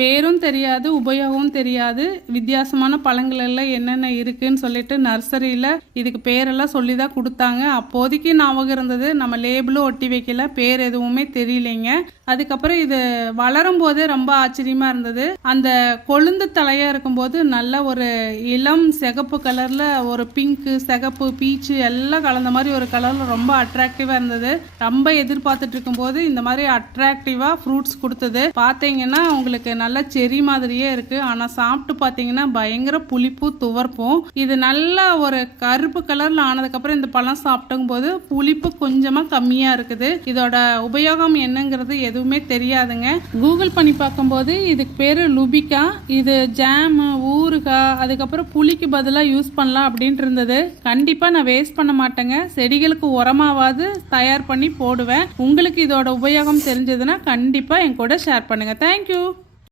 பேரும் தெரியாது உபயோகமும் தெரியாது. வித்தியாசமான பழங்கள் எல்லாம் என்னென்ன இருக்குன்னு சொல்லிட்டு நர்சரியில் இதுக்கு பேரெல்லாம் சொல்லி தான் கொடுத்தாங்க. அப்போதைக்கு ஞாபகம் இருந்தது நம்ம லேபிளும் ஒட்டி வைக்கல பேர் எதுவுமே தெரியலைங்க. அதுக்கப்புறம் இது வளரும் போதே ரொம்ப ஆச்சரியமா இருந்தது. அந்த கொழுந்து தலையா இருக்கும்போது நல்ல ஒரு இளம் சிகப்பு கலர்ல ஒரு பிங்க்கு சிகப்பு பீச்சு எல்லாம் கலந்த மாதிரி ஒரு கலர்ல ரொம்ப அட்ராக்டிவா இருந்தது. ரொம்ப எதிர்பார்த்துட்டு இருக்கும்போது இந்த மாதிரி அட்ராக்டிவா ஃப்ரூட்ஸ் கொடுத்தது. பார்த்தீங்கன்னா உங்களுக்கு நல்ல நல்லா செரி மாதிரியே இருக்கு. ஆனா சாப்பிட்டு பார்த்தீங்கன்னா பயங்கர புளிப்பு துவர்ப்பும். இது நல்லா ஒரு கருப்பு கலர்ல ஆனதுக்கப்புறம் இந்த பழம் சாப்பிட்டும் போது புளிப்பு கொஞ்சமா கம்மியா இருக்குது. இதோட உபயோகம் என்னங்கிறது எதுவுமே தெரியாதுங்க. கூகுள் பண்ணி பார்க்கும்போது இதுக்கு பேரு லுபிகா. இது ஜாம் ஊறுகாய் அதுக்கப்புறம் புளிக்கு பதிலாக யூஸ் பண்ணலாம் அப்படின்ட்டு இருந்தது. கண்டிப்பாக நான் வேஸ்ட் பண்ண மாட்டேங்க. செடிகளுக்கு உரமாவது தயார் பண்ணி போடுவேன். உங்களுக்கு இதோட உபயோகம் தெரிஞ்சதுன்னா கண்டிப்பாக என் கூட ஷேர் பண்ணுங்கள் தேங்க்யூ